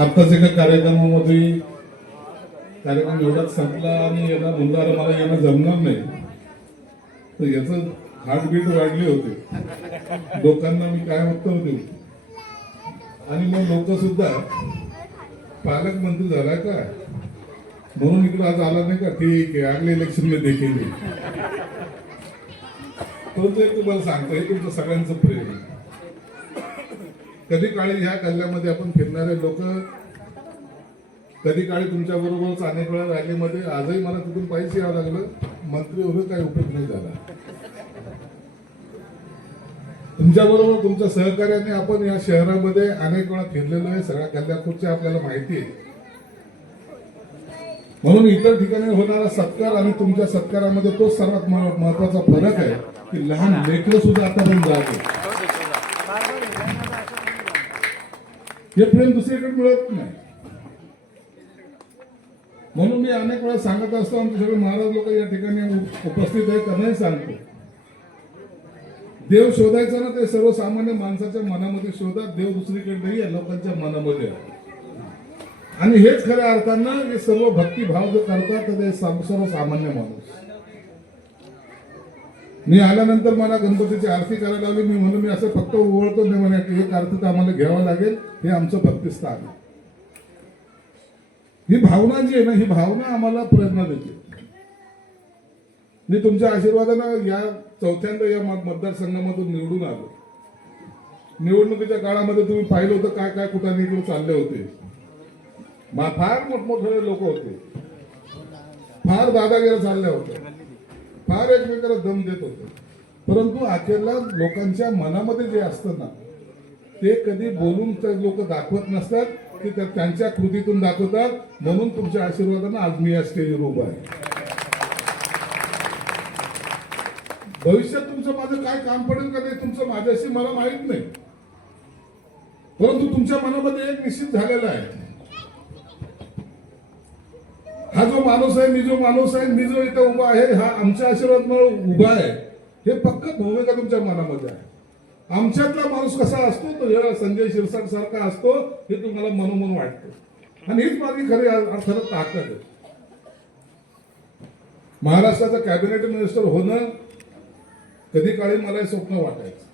आत्ताच एका कार्यक्रमामध्ये कार्यक्रम एवढाच संपला आणि याला मुलगा मला यांना जमणार नाही, तर याचं हार्टबीट वाढले होते. लोकांना मी काय उत्तर देऊ, आणि मग लोक सुद्धा पालकमंत्री झाला का म्हणून इकडे आज आला नाही का, ठीक आहे अगले इलेक्शन में देखेंगे. तो एक तुम्हाला सांगतो, हे तुमचं सगळ्यांचं प्रेम आहे. कधी काळी ह्या गल्ल्यामध्ये आपण फिरणारे लोक, कधी काळी तुमच्या बरोबरच अनेक वेळा रॅलीमध्ये, आजही मला तिथून पायीच यावं लागलं, मंत्री होऊन काही उपयोग नाही झाला. तुमच्या बरोबर तुमच्या सहकार्याने आपण या शहरामध्ये अनेक वेळा फिरलेलो आहे, सगळ्या गल्ल्यापूरची आपल्याला माहिती आहे. म्हणून इतर ठिकाणी होणारा सत्कार आणि तुमच्या सत्कारामध्ये तो सर्वात महत्वाचा फरक आहे की लहान लेकरं सुद्धा आतापर्यंत जाते. हे प्रेम दुसरीकडे मिळत नाही. म्हणून मी अनेक वेळा सांगत असतो, आमचे सगळे महाराज लोक या ठिकाणी उपस्थित आहे, त्यांनाही सांगतो, देव शोधायचा ना ते सर्वसामान्य माणसाच्या मनामध्ये शोधा, देव दुसरीकडे नाही आहे, लोकांच्या मनामध्ये आहे. आणि हेच खऱ्या अर्थानं हे सर्व भक्तिभाव जो करतात ते सर्वसामान्य माणूस. मी आल्यानंतर मला गणपतीची आरती करायला लावली. मी म्हणून मी असं फक्त ओळखतो नाही म्हणे की एक आरती तर आम्हाला घ्यावं लागेल, हे आमचं भक्तिस्थान आहे. ही भावना जी आहे ना, ही भावना आम्हाला प्रेरणा देते. मी तुमच्या आशीर्वादानं या चौथ्यांदा या मतदारसंघामधून निवडून आलो. निवडणुकीच्या काळामध्ये तुम्ही पाहिलं होतं काय काय कुठं इकडे चालले होते. फार मोठमोठे लोक होते, फार दादागिऱ्या चालल्या होत्या, फार एकमेकाला दम देत होते. परंतु अखेरला लोकांच्या मनामध्ये जे असतं ना, ते कधी बोलून लोक दाखवत नसतात, ते त्यांच्या कृतीतून दाखवतात. म्हणून तुमच्या आशीर्वादानं आज मी या स्टेजवर उभा आहे. भविष्यात तुमचं माझं काय काम पडेल का नाही तुमचं माझ्याशी मला माहित नाही, परंतु तुमच्या मनामध्ये एक निश्चित झालेला आहे, हा जो माणूस आहे, मी जो माणूस आहे, मी जो इथं उभा आहे, हा आमच्या आशीर्वादामुळे उभा आहे, हे पक्क भूमिका तुमच्या मनामध्ये आहे. आमच्यातला माणूस कसा असतो तो संजय शिरसाट सारखा असतो, हे तुम्हाला मनोमन वाटतं. आणि हीच माझी खरी अर्थानं ताकद आहे. महाराष्ट्राचं कॅबिनेट मिनिस्टर होणं कधी काळी मला हे स्वप्न वाटायचं.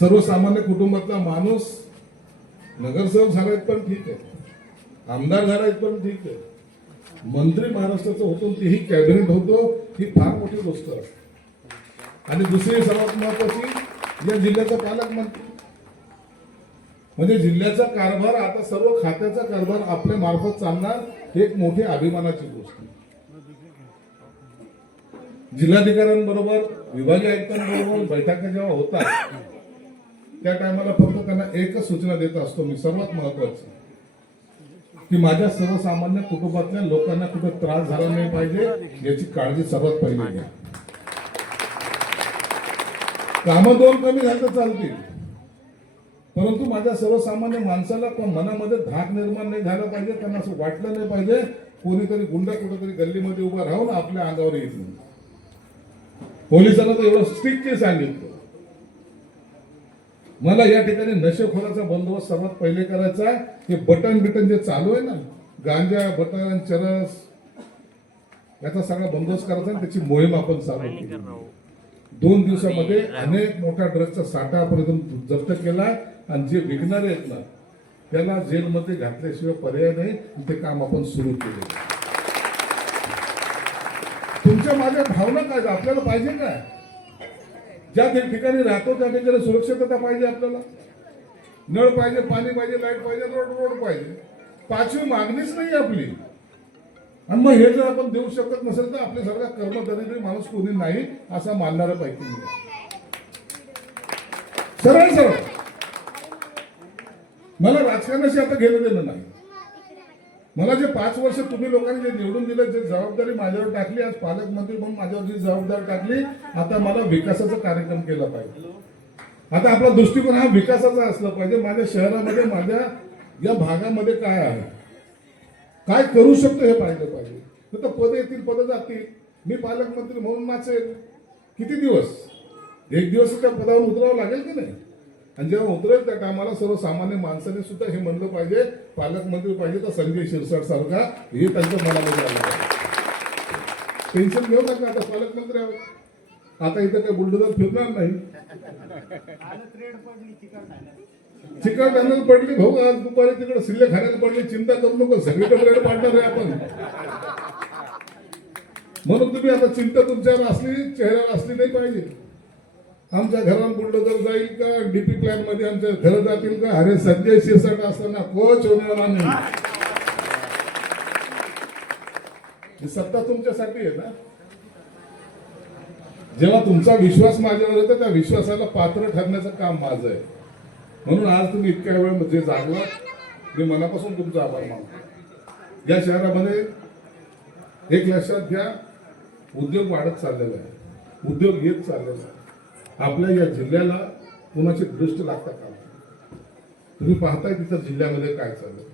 सर्वसामान्य कुटुंबातला माणूस नगरसेवक झालाय पण ठीक आहे, आमदार झालाय पण ठीक आहे, मंत्री महाराष्ट्राचं होतो तेही कॅबिनेट होतो, ही फार मोठी गोष्ट असते. आणि दुसरी सर्वात महत्वाची, या जिल्ह्याचा पालकमंत्री म्हणजे जिल्ह्याचा कारभार, आता सर्व खात्याचा कारभार आपल्या मार्फत चालणार, ही एक मोठी अभिमानाची गोष्ट. जिल्हाधिकाऱ्यांबरोबर, विभागीय आयुक्तांबरोबर बैठका जेव्हा होतात त्या टायमाला फक्त त्यांना एकच सूचना देत असतो मी, सर्वात महत्वाची, की माझ्या सर्वसामान्य कुटुंबातल्या लोकांना कुठे त्रास झाला नाही पाहिजे याची काळजी सर्वात पहिली घ्या. कामं दोन कमी झालं तर चालतील, परंतु माझ्या सर्वसामान्य माणसाला मनामध्ये धाक निर्माण नाही झाला पाहिजे, त्यांना असं वाटलं नाही पाहिजे कोणीतरी गुंडा कुठेतरी गल्लीमध्ये उभा राहून आपल्या अंगावर येत नाही. पोलिसांना तर एवढं स्ट्रिक्टली सांगितलं. मला या ठिकाणी नशेखोराचा बंदोबस्त सर्वात पहिले करायचा आहे. हे बटन जे चालू आहे ना, गांजा, बटन, चरस, याचा सगळा बंदोबस्त करायचा आणि त्याची मोहीम आपण चालू केली. 2 दिवसामध्ये अनेक मोठा ड्रग्जचा साठा आपण जप्त केला आणि जे विकणारे आहेत ना त्याला जेलमध्ये घातल्याशिवाय पर्याय नाही, ते काम आपण सुरू केले. तुमच्या माझ्या भावना काय, आपल्याला पाहिजे काय? ज्या ठिकाणी राहतो त्या ठिकाणी सुरक्षितता पाहिजे, आपल्याला नळ पाहिजे, पाणी पाहिजे, लाईट पाहिजे, रोड पाहिजे. 5वी मागणीच नाही आपली. आणि मग हे जर आपण देऊ शकत नसेल तर आपले सगळ्या कर्मदरिद्री माणूस कोणी नाही असा मानणारा पाहिजे. सरळ मला राजकारणाशी आता घेणं देणं नाही. मला जे 5 वर्ष तुम्ही लोकांनी जे निवडून दिलं, जे जबाबदारी माझ्यावर टाकली, आज पालकमंत्री म्हणून माझ्यावर जी जबाबदारी टाकली, आता मला विकासाचा कार्यक्रम केला पाहिजे. आता आपला दृष्टिकोन हा विकासाचा असला पाहिजे. माझ्या शहरामध्ये, माझ्या या भागामध्ये काय आहे, काय करू शकतो हे पाहिलं पाहिजे. तर पद येतील, पद जातील, मी पालकमंत्री म्हणून नाचेल किती दिवस, एक दिवस त्या पदावर उतरावं लागेल की नाही. आणि जेव्हा उतरेल त्या टायमाला सर्वसामान्य माणसाने सुद्धा हे म्हणलं पाहिजे, पालकमंत्री पाहिजे तर संजय शिरसाट सारखा, हे त्यांचं मनामध्ये आलं पाहिजे. टेन्शन घेऊ नका, आता पालकमंत्री आहोत, आता इथं काही बुलडोजर फिरणार नाही. चिकट खाण्याला पडली भाऊ, आज दुपारी तिकडे सिल्ले खाण्याला पडली, चिंता करू नको, सगळीकडे रेड पाडणार आहे आपण. म्हणून तुम्ही आता चिंता तुमच्यावर असली, चेहऱ्यावर असली नाही पाहिजे. आमच्या घरावर बुलडोजर जाईल का, डीपी प्लॅन मध्ये आमच्या घर जातील का, अरे संजय शिरसाट असताना कोच होणार नाही. ही सत्ता तुमच्यासाठी आहे ना. जेव्हा तुमचा विश्वास माझ्यावर येतो त्या विश्वासाला पात्र ठरण्याचं काम माझं आहे. म्हणून आज तुम्ही इतक्या वेळ म्हणजे जागला, मी मनापासून तुमचा आभार मानतो. या शहरामध्ये एक लक्षात घ्या, उद्योग वाढत चाललेला आहे, उद्योग येत चाललेला आहे. आपल्या या जिल्ह्याला कुणाची दृष्ट लागता का? तुम्ही पाहताय इतर जिल्ह्यामध्ये काय चाललंय.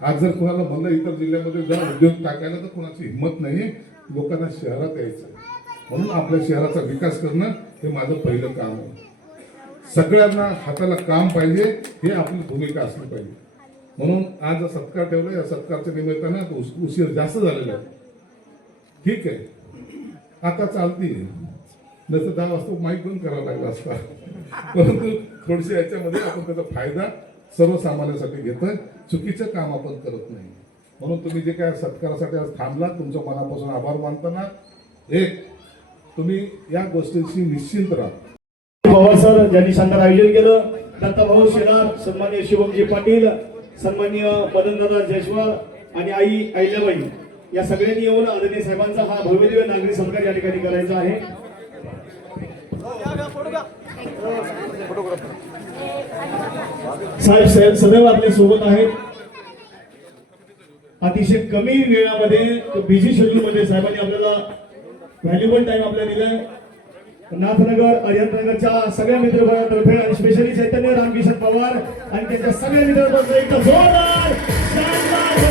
आज जर कुणाला म्हणलं इतर जिल्ह्यामध्ये जर उद्योग टाकायला तर कुणाची हिंमत नाही, लोकांना शहरात यायचं. म्हणून आपल्या शहराचा विकास करणं हे माझं पहिलं काम आहे. सगळ्यांना हाताला काम पाहिजे, हे आपली भूमिका असली पाहिजे. म्हणून आज सत्कार ठेवला, या सत्कारच्या निमित्तानं उशीर जास्त झालेला आहे. ठीक आहे, आता चालतील, नसतं 10 वाजता माईक बंद करावा लागला असता. परंतु थोडीशी याच्यामध्ये आपण त्याचा फायदा सर्वसामान्यांसाठी घेतोय, चुकीचं काम आपण करत नाही. म्हणून तुम्ही जे काय सत्कारासाठी आज थांबला, तुमच्या मनापासून आभार मानताना एक तुम्ही या गोष्टीशी निश्चिंत राहा. पवार सर ज्यांनी शानदार आयोजन केलं, दत्ताभाऊ शेलार, सन्माननीय शिवमजी पाटील, सन्माननीय मदनदादा जयस्वाल आणि आई अहिल्याबाई या सगळ्यांनी येऊन आदरणीय साहेबांचा हा भव्यदिव्य नागरी सत्कार या ठिकाणी करायचा आहे. साहेब सदैव आपल्या सोबत आहेत. अतिशय कमी वेळामध्ये बिझी शेड्यूल मध्ये साहेबांनी आपल्याला व्हॅल्युबल टाइम आपल्याला दिलाय. नाथनगर अरिहंतनगरच्या सगळ्या मित्रतर्फे आणि स्पेशली चैतन्य रामकिशन पवार आणि त्यांच्या सगळ्या मित्रांतर्फे एक जोरदार शानदार